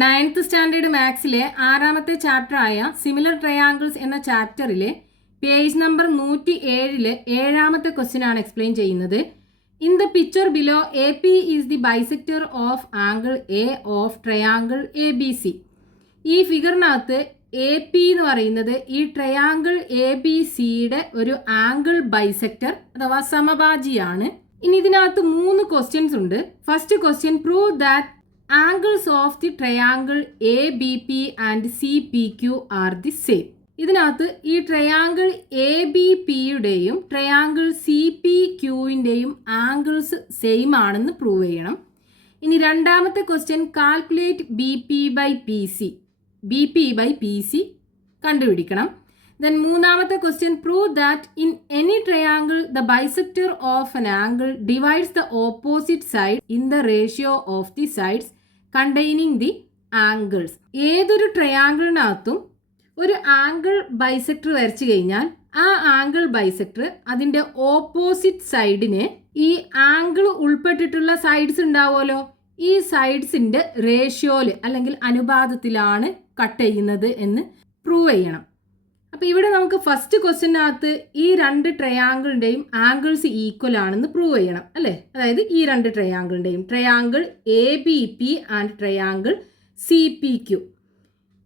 9th standard മാത്സിലെ 6ാമത്തെ ചാപ്റ്ററായ similar triangles എന്ന ചാപ്റ്ററിലെ page number 107 7ാമത്തെ question ആണ് explain ചെയ്യുന്നത്. In the picture below A P is the bisector of angle A of triangle A B C. ഈ ഫിഗറിനകത്ത് A P എന്ന് പറയുന്നത് ഈ triangle A B സിയുടെ ഒരു angle bisector അഥവാ സമഭാജിയാണ്. ഇനി ഇതിനകത്ത് 3 ക്വസ്റ്റ്യൻസ് ഉണ്ട്. First question, prove that angles of the triangle A B P and C P Q are the same. ഇതിനകത്ത് ഈ ട്രയാങ്കിൾ എ ബി പിയുടെയും ട്രയാങ്കിൾ സി പി ക്യുവിൻ്റെയും ആംഗിൾസ് സെയിം ആണെന്ന് പ്രൂവ് ചെയ്യണം. ഇനി രണ്ടാമത്തെ question, calculate B P by P C. B P by P C കണ്ടുപിടിക്കണം. Then മൂന്നാമത്തെ question, prove that in any triangle the bisector of an angle divides the opposite side in the ratio of the sides containing the angles. ഏതൊരു ട്രയാങ്കിളിനകത്തും ഒരു angle bisector വരച്ചു കഴിഞ്ഞാൽ ആ angle bisector അതിൻ്റെ opposite സൈഡിനെ ഈ ആംഗിൾ ഉൾപ്പെട്ടിട്ടുള്ള സൈഡ്സ് ഉണ്ടാവുമല്ലോ, ഈ സൈഡ്സിൻ്റെ റേഷ്യോയിൽ അല്ലെങ്കിൽ അനുപാതത്തിലാണ് കട്ട് ചെയ്യുന്നത് എന്ന് പ്രൂവ് ചെയ്യണം. അപ്പോൾ ഇവിടെ നമുക്ക് ഫസ്റ്റ് ക്വസ്റ്റ്യനകത്ത് ഈ രണ്ട് ട്രയാങ്കിളിൻ്റെയും ആംഗിൾസ് ഈക്വൽ ആണെന്ന് പ്രൂവ് ചെയ്യണം അല്ലേ. അതായത് ഈ രണ്ട് ട്രയാങ്കിളിൻ്റെയും triangle A B P and triangle C P Q,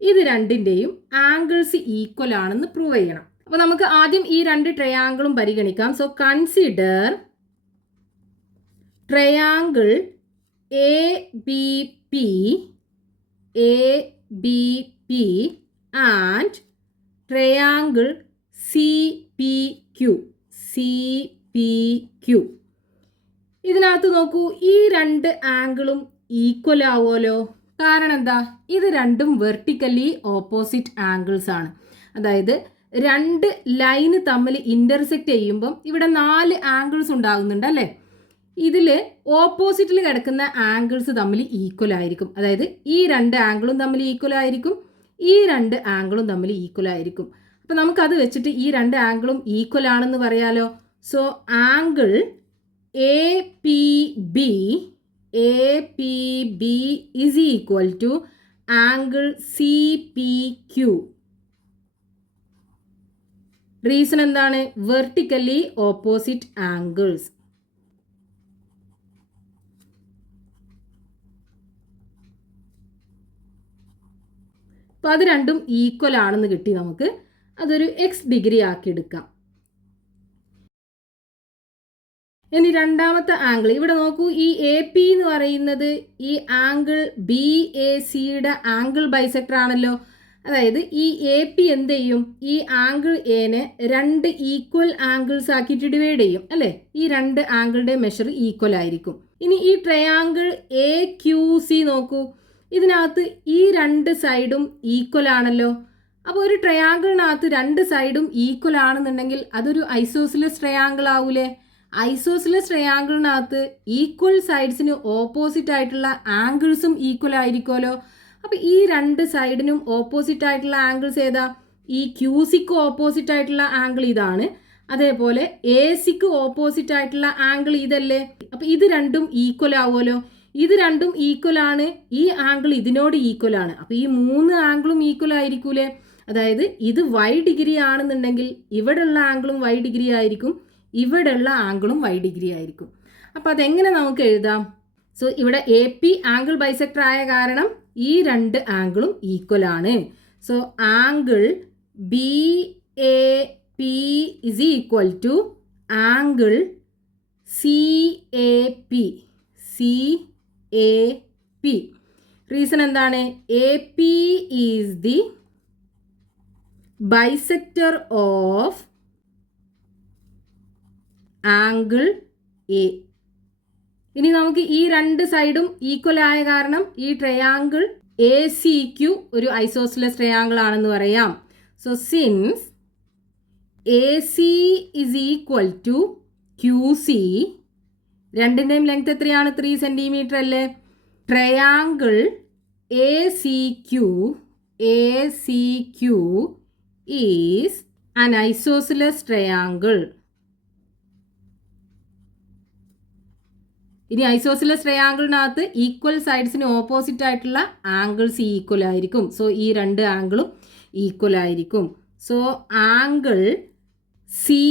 ഇത് രണ്ടിൻ്റെയും ആംഗിൾസ് ഈക്വൽ ആണെന്ന് പ്രൂവ് ചെയ്യണം. അപ്പോൾ നമുക്ക് ആദ്യം ഈ രണ്ട് ട്രയാങ്കിളും പരിഗണിക്കാം. So consider triangle A B P and triangle C P Q. ഇതിനകത്ത് നോക്കൂ, ഈ രണ്ട് ആംഗിളും ഈക്വൽ ആവുമല്ലോ. കാരണം എന്താ, ഇത് രണ്ടും വെർട്ടിക്കലി ഓപ്പോസിറ്റ് ആംഗിൾസ് ആണ്. അതായത് രണ്ട് ലൈന് തമ്മിൽ ഇൻ്റർസെക്റ്റ് ചെയ്യുമ്പം ഇവിടെ 4 ആംഗിൾസ് ഉണ്ടാകുന്നുണ്ട് അല്ലേ. ഇതിൽ ഓപ്പോസിറ്റിൽ കിടക്കുന്ന ആംഗിൾസ് തമ്മിൽ ഈക്വൽ ആയിരിക്കും. അതായത് ഈ രണ്ട് ആംഗിളും തമ്മിൽ ഈക്വൽ ആയിരിക്കും, ഈ രണ്ട് ആംഗിളും തമ്മിൽ ഈക്വൽ ആയിരിക്കും. അപ്പോൾ നമുക്കത് വെച്ചിട്ട് ഈ രണ്ട് ആംഗിളും ഈക്വൽ ആണെന്ന് പറയാലോ. So angle A P B is equal to angle C P Q. Reason എന്താണ്? Vertically opposite angles. അപ്പോൾ അത് രണ്ടും ഈക്വൽ ആണെന്ന് കിട്ടി. നമുക്ക് അതൊരു എക്സ് ഡിഗ്രി ആക്കി എടുക്കാം. ഇനി രണ്ടാമത്തെ ആംഗിൾ ഇവിടെ നോക്കൂ, ഈ എ പി എന്ന് പറയുന്നത് ഈ ആംഗിൾ ബി എ സിയുടെ ആംഗിൾ ബൈസെക്ടർ ആണല്ലോ. അതായത് ഈ എ പി എന്ത് ചെയ്യും, ഈ ആംഗിൾ എനെ രണ്ട് ഈക്വൽ ആംഗിൾസ് ആക്കിയിട്ട് ഡിവൈഡ് ചെയ്യും അല്ലേ. ഈ രണ്ട് ആംഗിളുടെ മെഷർ ഈക്വൽ ആയിരിക്കും. ഇനി ഈ ട്രയാംഗിൾ എ ക്യു സി നോക്കൂ, ഇതിനകത്ത് ഈ രണ്ട് സൈഡും ഈക്വൽ ആണല്ലോ. അപ്പോൾ ഒരു ട്രയാങ്കിളിനകത്ത് രണ്ട് സൈഡും ഈക്വൽ ആണെന്നുണ്ടെങ്കിൽ അതൊരു ഐസോസിലസ് ട്രയാങ്കിൾ ആവൂലേ. ഐസോസിലസ് ട്രയാങ്കിളിനകത്ത് ഈക്വൽ സൈഡ്സിന് ഓപ്പോസിറ്റ് ആയിട്ടുള്ള ആംഗിൾസും ഈക്വൽ ആയിരിക്കുമല്ലോ. അപ്പോൾ ഈ രണ്ട് സൈഡിനും ഓപ്പോസിറ്റ് ആയിട്ടുള്ള ആംഗിൾസ് ഏതാ? ഈ ക്യൂ സിക്ക് ഓപ്പോസിറ്റ് ആയിട്ടുള്ള ആംഗിൾ ഇതാണ്, അതേപോലെ എ സിക്ക് ഓപ്പോസിറ്റ് ആയിട്ടുള്ള ആംഗിൾ ഇതല്ലേ. അപ്പോൾ ഇത് രണ്ടും ഈക്വൽ ആവുമല്ലോ. ഇത് രണ്ടും ഈക്വൽ ആണ്, ഈ ആംഗിൾ ഇതിനോട് ഈക്വൽ ആണ്. അപ്പോൾ ഈ 3 ആംഗിളും ഈക്വൽ ആയിരിക്കൂലേ. അതായത് ഇത് വൈ ഡിഗ്രി ആണെന്നുണ്ടെങ്കിൽ ഇവിടെയുള്ള ആംഗിളും വൈ ഡിഗ്രി ആയിരിക്കും, ഇവിടെയുള്ള ആംഗിളും വൈ ഡിഗ്രി ആയിരിക്കും. അപ്പോൾ അതെങ്ങനെ നമുക്ക് എഴുതാം? സോ ഇവിടെ എ പി ആംഗിൾ ബൈസെക്ടർ ആയ കാരണം ഈ രണ്ട് ആംഗിളും ഈക്വൽ ആണ്. So angle B A P is equal to angle C A P. Reason എന്താണ്? A P is the bisector of angle A. ഇനി നമുക്ക് ഈ രണ്ട് സൈഡും ഈക്വൽ ആയ കാരണം ഈ ട്രയാങ്കിൾ എ സി ക്യു ഒരു ഐസോസിലസ് ട്രയാങ്കിൾ ആണെന്ന് പറയാം. So since A C is equal to Q C, രണ്ടിൻ്റെയും ലെങ്ത് എത്രയാണ്? 3 സെൻറ്റിമീറ്റർ അല്ലേ. Triangle A C Q is an isosceles triangle. ഇനി ഐസോസിലസ് ട്രയാങ്കിളിനകത്ത് ഈക്വൽ സൈഡ്സിന് ഓപ്പോസിറ്റ് ആയിട്ടുള്ള ആംഗിൾസ് ഈക്വൽ ആയിരിക്കും. സോ ഈ രണ്ട് ആംഗിളും ഈക്വൽ ആയിരിക്കും. So angle C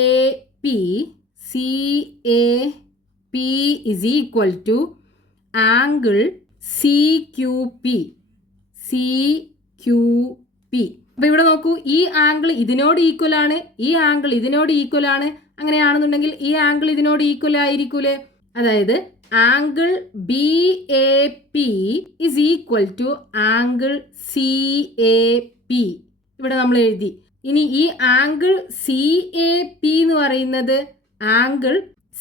A P is equal to angle C Q P. അപ്പോൾ ഇവിടെ നോക്കൂ, ഈ ആംഗിൾ ഇതിനോട് ഈക്വൽ ആണ്, ഈ ആംഗിൾ ഇതിനോട് ഈക്വൽ ആണ്. അങ്ങനെയാണെന്നുണ്ടെങ്കിൽ ഈ ആംഗിൾ ഇതിനോട് ഈക്വൽ ആയിരിക്കൂലേ? അതായത് angle B A P is equal to angle C A P. ഇവിടെ നമ്മൾ എഴുതി. ഇനി ഈ ആംഗിൾ സി എ പി എന്ന് പറയുന്നത് ആംഗിൾ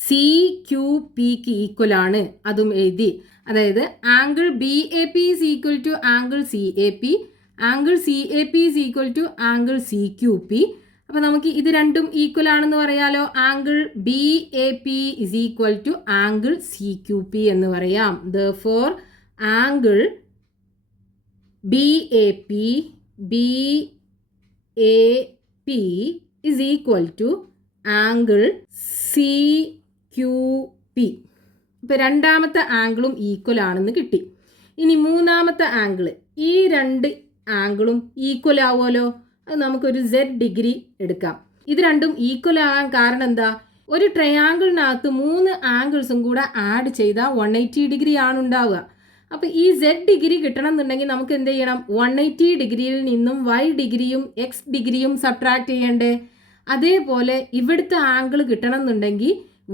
സി ക്യു പിക്ക് ഈക്വൽ ആണ്, അതും എഴുതി. അതായത് angle B A P is equal to angle C A P, angle C A P is equal to angle C Q P. അപ്പോൾ നമുക്ക് ഇത് രണ്ടും ഈക്വൽ ആണെന്ന് പറയാലോ. Angle B A P is equal to angle C Q P എന്ന് പറയാം. Therefore angle B A P is equal to angle C Q P. ഇപ്പോൾ രണ്ടാമത്തെ ആംഗിളും ഈക്വൽ ആണെന്ന് കിട്ടി. ഇനി മൂന്നാമത്തെ ആംഗിൾ, ഈ രണ്ട് ആംഗിളും ഈക്വൽ ആവുമല്ലോ. അത് നമുക്കൊരു Z ഡിഗ്രി എടുക്കാം. ഇത് രണ്ടും ഈക്വൽ ആകാൻ കാരണം എന്താ? ഒരു ട്രയാങ്കിളിനകത്ത് 3 ആംഗിൾസും കൂടെ ആഡ് ചെയ്താൽ 180 ഡിഗ്രി ആണ് ഉണ്ടാവുക. അപ്പോൾ ഈ Z ഡിഗ്രി കിട്ടണം എന്നുണ്ടെങ്കിൽ നമുക്ക് എന്ത് ചെയ്യണം? 180 ഡിഗ്രിയിൽ നിന്നും Y ഡിഗ്രിയും X ഡിഗ്രിയും സബ്ട്രാക്ട് ചെയ്യണ്ടേ? അതേപോലെ ഇവിടുത്തെ ആംഗിൾ കിട്ടണം എന്നുണ്ടെങ്കിൽ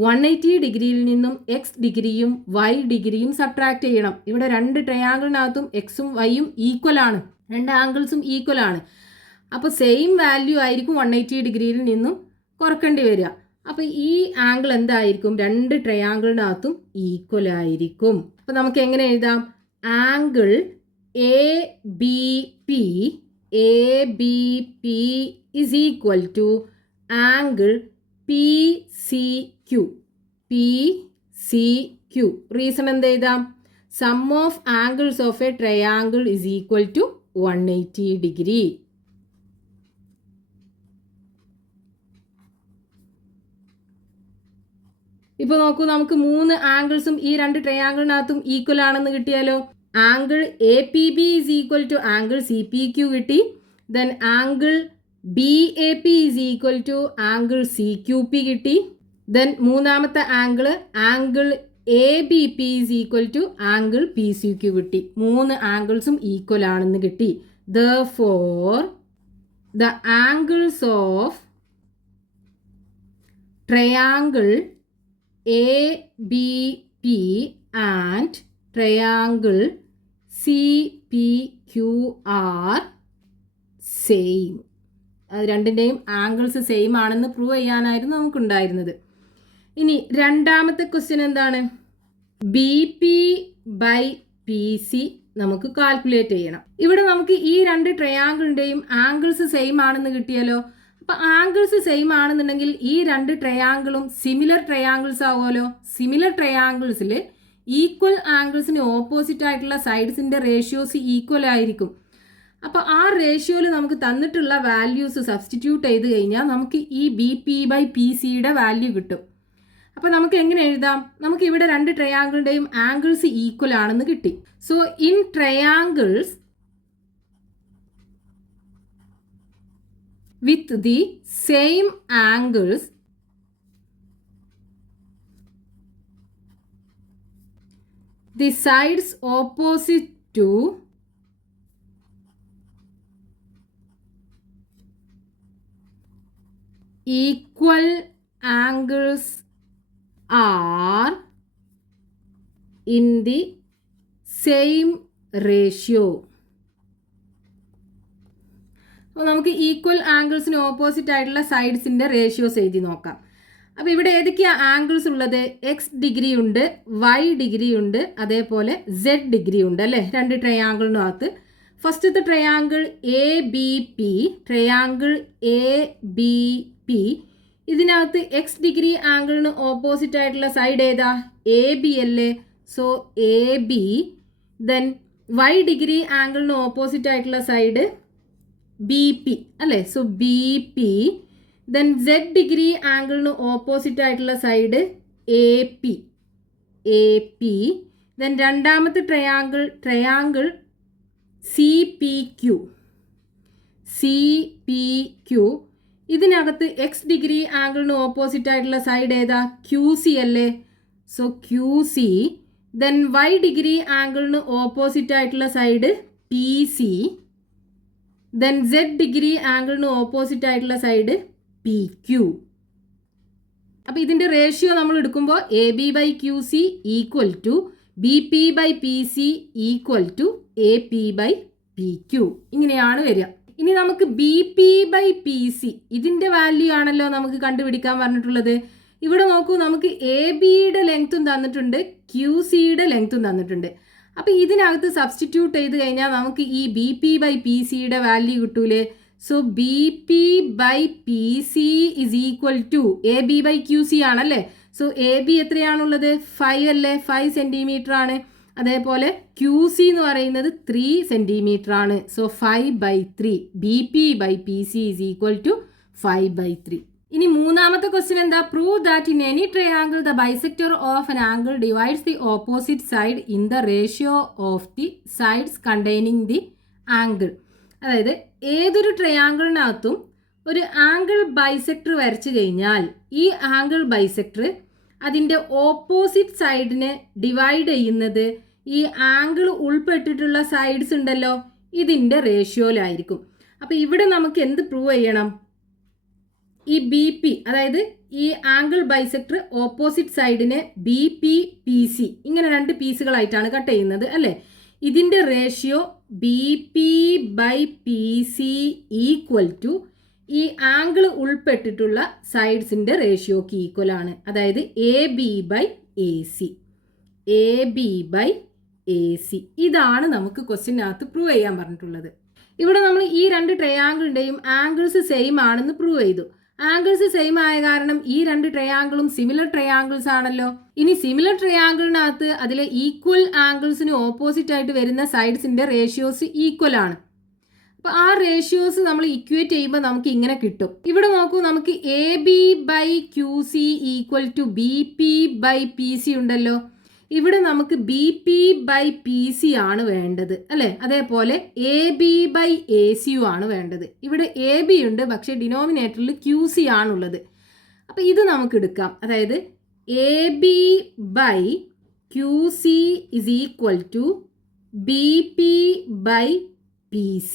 180 ഡിഗ്രിയിൽ നിന്നും X ഡിഗ്രിയും Y ഡിഗ്രിയും സബ്ട്രാക്ട് ചെയ്യണം. ഇവിടെ രണ്ട് ട്രയാങ്കിളിനകത്തും Xും Yയും ഈക്വൽ ആണ്, രണ്ട് ആംഗിൾസും ഈക്വൽ ആണ്. അപ്പോൾ സെയിം വാല്യൂ ആയിരിക്കും 180 ഡിഗ്രിയിൽ നിന്നും കുറക്കേണ്ടി വരിക. അപ്പോൾ ഈ ആംഗിൾ എന്തായിരിക്കും? രണ്ട് ട്രയാങ്കിളിനകത്തും ഈക്വൽ ആയിരിക്കും. അപ്പോൾ നമുക്ക് എങ്ങനെ എഴുതാം? Angle A B P is equal to angle P C Q. Reason എന്ത് എഴുതാം? Sum of angles of a triangle is equal to 180 degree. ഇപ്പോൾ നോക്കൂ, നമുക്ക് 3 ആംഗിൾസും ഈ രണ്ട് ട്രയാങ്കിളിനകത്തും ഈക്വൽ ആണെന്ന് കിട്ടിയാലോ. Angle A P B is equal to angle C P Q കിട്ടി. Then angle B A P is equal to angle C Q P കിട്ടി. Then മൂന്നാമത്തെ angle A B P is equal to angle P C Q കിട്ടി. 3 ആംഗിൾസും equal ആണെന്ന് കിട്ടി. Therefore, the angles of triangle ABP and triangle CPQ are same. അത് രണ്ടിൻ്റെയും angles same ആണെന്ന് prove ചെയ്യാനായിരുന്നു നമുക്കുണ്ടായിരുന്നത്. ഇനി രണ്ടാമത്തെ ക്വസ്റ്റ്യൻ എന്താണ്? B P by P C നമുക്ക് കാൽക്കുലേറ്റ് ചെയ്യണം. ഇവിടെ നമുക്ക് ഈ രണ്ട് ട്രയാങ്കിളിൻ്റെയും ആംഗിൾസ് സെയിം ആണെന്ന് കിട്ടിയല്ലോ. അപ്പോൾ ആംഗിൾസ് സെയിം ആണെന്നുണ്ടെങ്കിൽ ഈ രണ്ട് ട്രയാങ്കിളും സിമിലർ ട്രയാങ്കിൾസ് ആവുമല്ലോ. സിമിലർ ട്രയാങ്കിൾസിൽ ഈക്വൽ ആംഗിൾസിന് ഓപ്പോസിറ്റ് ആയിട്ടുള്ള സൈഡ്സിൻ്റെ റേഷ്യോസ് ഈക്വൽ ആയിരിക്കും. അപ്പോൾ ആ റേഷ്യോയിൽ നമുക്ക് തന്നിട്ടുള്ള വാല്യൂസ് സബ്സ്റ്റിറ്റ്യൂട്ട് ചെയ്ത് കഴിഞ്ഞാൽ നമുക്ക് ഈ ബി പി ബൈ പി സിയുടെ വാല്യൂ കിട്ടും. അപ്പോൾ നമുക്ക് എങ്ങനെ എഴുതാം? നമുക്ക് ഇവിടെ രണ്ട് ട്രയാങ്കിളിൻ്റെയും ആംഗിൾസ് ഈക്വൽ ആണെന്ന് കിട്ടി. So in triangles with the same angles the sides opposite to equal angles are in the same ratio. അപ്പോൾ നമുക്ക് ഈക്വൽ ആംഗിൾസിന് ഓപ്പോസിറ്റ് ആയിട്ടുള്ള സൈഡ്സിൻ്റെ റേഷ്യോസ് എഴുതി നോക്കാം. അപ്പോൾ ഇവിടെ ഏതൊക്കെയാണ് ആംഗിൾസ് ഉള്ളത്? എക്സ് ഡിഗ്രി ഉണ്ട്, വൈ ഡിഗ്രി ഉണ്ട്, അതേപോലെ സെഡ് ഡിഗ്രി ഉണ്ട് അല്ലേ, രണ്ട് ട്രയാങ്കിളിനകത്ത്. ഫസ്റ്റത്തെ triangle A B P, triangle A B P, ഇതിനകത്ത് എക്സ് ഡിഗ്രി ആംഗിളിന് ഓപ്പോസിറ്റ് ആയിട്ടുള്ള സൈഡ് ഏതാ? എ ബി അല്ലേ. So A B. Then y degree ആംഗിളിന് ഓപ്പോസിറ്റ് ആയിട്ടുള്ള സൈഡ് ബി പി അല്ലേ. So B P. Then z degree ആംഗിളിന് ഓപ്പോസിറ്റ് ആയിട്ടുള്ള side A P. AP. Then രണ്ടാമത്തെ ട്രയാങ്കിൾ CPQ. ഇതിനകത്ത് എക്സ് ഡിഗ്രി ആംഗിളിന് ഓപ്പോസിറ്റ് ആയിട്ടുള്ള സൈഡ് ഏതാ? QC അല്ലേ? So QC. Then Y degree ആംഗിളിന് ഓപ്പോസിറ്റ് ആയിട്ടുള്ള side PC. Then Z degree ആംഗിളിന് ഓപ്പോസിറ്റ് ആയിട്ടുള്ള സൈഡ് PQ. അപ്പോൾ ഇതിൻ്റെ റേഷ്യോ നമ്മൾ എടുക്കുമ്പോൾ AB/QC equal to BP/PC equal to AP/PQ. ഇങ്ങനെയാണ് വരിക. ഇനി നമുക്ക് BP/PC ഇതിൻ്റെ വാല്യൂ ആണല്ലോ നമുക്ക് കണ്ടുപിടിക്കാൻ പറഞ്ഞിട്ടുള്ളത്. ഇവിടെ നോക്കൂ, നമുക്ക് ABയുടെ ലെങ്ത്തും തന്നിട്ടുണ്ട്, QCയുടെ ലെങ്ത്തും തന്നിട്ടുണ്ട്. അപ്പോൾ ഇതിനകത്ത് സബ്സ്റ്റിറ്റ്യൂട്ട് ചെയ്ത് കഴിഞ്ഞാൽ നമുക്ക് ഈ BP/PCയുടെ വാല്യൂ കിട്ടൂലേ? So BP/PC is equal to AB/QC ആണല്ലേ. So AB എത്രയാണുള്ളത്? 5 അല്ലേ? 5 സെൻറ്റിമീറ്റർ ആണ്. അതേപോലെ QC എന്ന് പറയുന്നത് 3 സെൻറ്റിമീറ്റർ ആണ്. So 5/3. BP/PC is equal to 5/3. ഇനി മൂന്നാമത്തെ ക്വസ്റ്റ്യൻ എന്താ? Prove that in any triangle the bisector of an angle divides the opposite side in the ratio of the sides containing the angle. അതായത് ഏതൊരു ട്രയാങ്കിളിനകത്തും ഒരു ആംഗിൾ ബൈസെക്ടർ വരച്ചു കഴിഞ്ഞാൽ ഈ ആംഗിൾ ബൈസെക്ടർ അതിൻ്റെ ഓപ്പോസിറ്റ് സൈഡിനെ ഡിവൈഡ് ചെയ്യുന്നത് ഈ ആംഗിൾ ഉൾപ്പെട്ടിട്ടുള്ള സൈഡ്സ് ഉണ്ടല്ലോ ഇതിൻ്റെ റേഷ്യോയിലായിരിക്കും. അപ്പോൾ ഇവിടെ നമുക്ക് എന്ത് പ്രൂവ് ചെയ്യണം? ഈ BP, അതായത് ഈ ആംഗിൾ ബൈസെക്ടർ ഓപ്പോസിറ്റ് സൈഡിനെ BP/PC ഇങ്ങനെ 2 പീസുകളായിട്ടാണ് കട്ട് ചെയ്യുന്നത് അല്ലേ. ഇതിൻ്റെ റേഷ്യോ BP/PC ഈക്വൽ ടു ഈ ആംഗിൾ ഉൾപ്പെട്ടിട്ടുള്ള സൈഡ്സിൻ്റെ റേഷ്യോക്ക് ഈക്വൽ ആണ്. അതായത് AB/AC. ഇതാണ് നമുക്ക് ക്വസ്റ്റ്യനകത്ത് പ്രൂവ് ചെയ്യാൻ പറഞ്ഞിട്ടുള്ളത്. ഇവിടെ നമ്മൾ ഈ 2 ട്രയാങ്കിളിൻ്റെയും ആംഗിൾസ് സെയിം ആണെന്ന് പ്രൂവ് ചെയ്തു. ആംഗിൾസ് സെയിം ആയ കാരണം ഈ 2 ട്രയാങ്കിളും സിമിലർ ട്രയാങ്കിൾസ് ആണല്ലോ. ഇനി സിമിലർ ട്രയാങ്കിളിനകത്ത് അതിലെ ഈക്വൽ ആംഗിൾസിന് ഓപ്പോസിറ്റ് ആയിട്ട് വരുന്ന സൈഡ്സിൻ്റെ റേഷ്യോസ് ഈക്വൽ ആണ്. അപ്പോൾ ആ റേഷ്യോസ് നമ്മൾ ഇക്വേറ്റ് ചെയ്യുമ്പോൾ നമുക്ക് ഇങ്ങനെ കിട്ടും. ഇവിടെ നോക്കൂ, നമുക്ക് AB/QC ഈക്വൽ ടു BP/PC ഉണ്ടല്ലോ. ഇവിടെ നമുക്ക് BP/PC ആണ് വേണ്ടത് അല്ലേ. അതേപോലെ AB/AC ആണ് വേണ്ടത്. ഇവിടെ AB ഉണ്ട്, പക്ഷേ ഡിനോമിനേറ്ററിൽ QC ആണുള്ളത്. അപ്പോൾ ഇത് നമുക്ക് എടുക്കാം. അതായത് AB/QC is equal to BP/PC.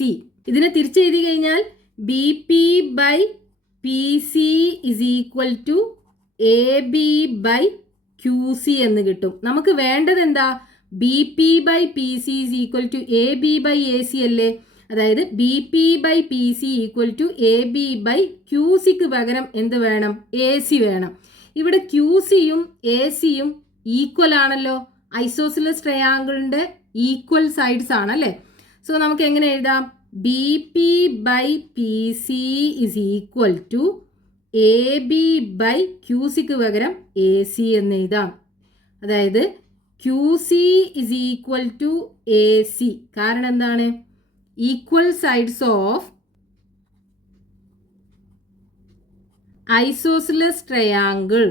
ഇതിനെ തിരിച്ച് എഴുതി കഴിഞ്ഞാൽ BP/PC is equal to AB/QC എന്ന് കിട്ടും. നമുക്ക് വേണ്ടത് എന്താ? BP/PC is equal to AB/AC അല്ലേ. അതായത് BP/PC ഈക്വൽ ടു AB/QCക്ക് പകരം എന്ത് വേണം? AC വേണം. ഇവിടെ QCയും ACയും ഈക്വൽ ആണല്ലോ. ഐസോസിലസ് ട്രയാങ്കിളിൻ്റെ ഈക്വൽ സൈഡ്സ് ആണല്ലേ. സോ നമുക്ക് എങ്ങനെ എഴുതാം? BP/PC ഇസ് ഈക്വൽ ടു AB/QCക്ക് പകരം AC എന്ന് എഴുതാം. അതായത് QC is equal to AC. കാരണം എന്താണ്? Equal sides of isosceles triangle.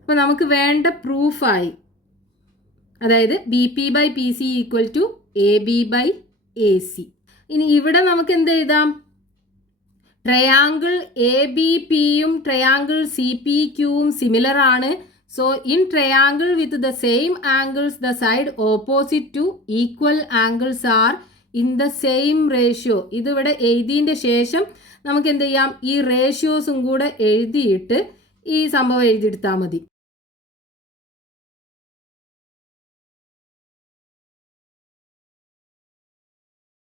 അപ്പോൾ നമുക്ക് വേണ്ട പ്രൂഫായി. അതായത് BP/PC ഈക്വൽ ടു AB/AC. ഇനി ഇവിടെ നമുക്ക് എന്ത് എഴുതാം? ട്രയാങ്കിൾ ABPയും ട്രയാങ്കിൾ CPQവും സിമിലർ ആണ്. So in triangle with the same angles the side opposite two equal angles are in the same ratio. ഇതിവിടെ എഴുതിയതിൻ്റെ ശേഷം നമുക്ക് എന്ത് ചെയ്യാം? ഈ റേഷ്യോസും കൂടെ എഴുതിയിട്ട് ഈ സംഭവം എഴുതിയെടുത്താൽ മതി.